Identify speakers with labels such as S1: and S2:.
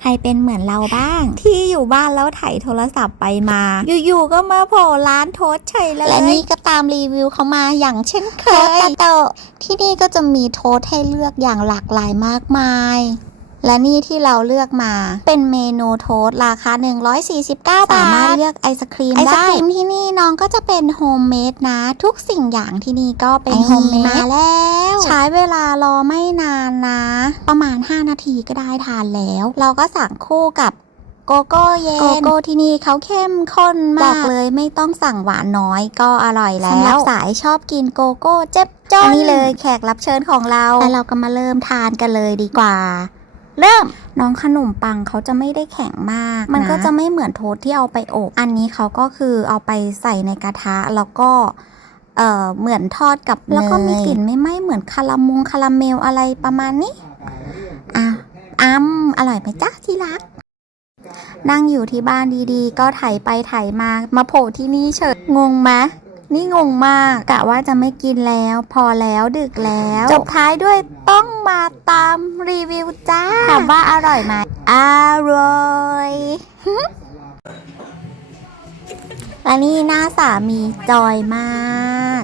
S1: ใครเป็นเหมือนเราบ้าง ที่อยู่บ้านแล้วไถโทรศัพท์ไปมา อยู่ๆก็มาโผล่ร้านโทสเฉยเลย
S2: และนี่ก็ตามรีวิวเขามาอย่างเช่นเค
S1: โทส
S2: ย
S1: ตาโตะ
S2: ที่นี่ก็จะมีโทสให้เลือกอย่างหลากหลายมากมาย และนี่ที่เราเลือกมาเป็นเมนูโทสราคา 149 บาท สามารถเลือกไอศครีม
S1: ไอศ
S2: ได้
S1: กรีม
S2: ที่นี่น้องก็จะเป็นโฮมเมดนะ ทุกสิ่งอย่างที่นี่ก็เป็น
S1: ไอ
S2: โฮมเมด
S1: มาแล้ว
S2: ใช้เวลารอไม่นานนะ ประมาณ 5 นาทีก็ได้ทานแล้ว เราก็สั่งคู่กับโกโก้เย็น โกโก้ที่นี่เขาเข้มข้นมากบอกเลยไม่ต้องสั่งหวานน้อยก็อร่อยแล้ว
S1: สำหรับ
S2: สายชอบกินโกโก้เจ็บจนอันนี้เลยแขกรับเชิญของเราแต่เราก็มาเริ่มทานกันเลยดีกว่า เริ่ม น้องขนมปังเขาจะไม่ได้แข็งมาก มันก็จะไม่เหมือนโทสที่เอาไปอบ อันนี้เขาก็คือเอาไปใส่ในกระทะแล้วก็เอ่อเหมือนทอดกับแล้วก็มีกลิ่นไม่ไหม้เหมือนคารามุงคาราเมลอะไรประมาณนี้อ้าวอ้ำอร่อยไหมจ๊ะที่รัก นั่งอยู่ที่บ้านดีๆ ก็ไถไปไถมามาโผล่ที่นี่เฉยงงไหม นี่งงมากกะว่าจะไม่กินแล้ว พอแล้วดึกแล้ว จบท้ายด้วยต้องมาตามรีวิวจ้าถามว่าอร่อยไหมอร่อยและนี่หน้าสามีจอยมาก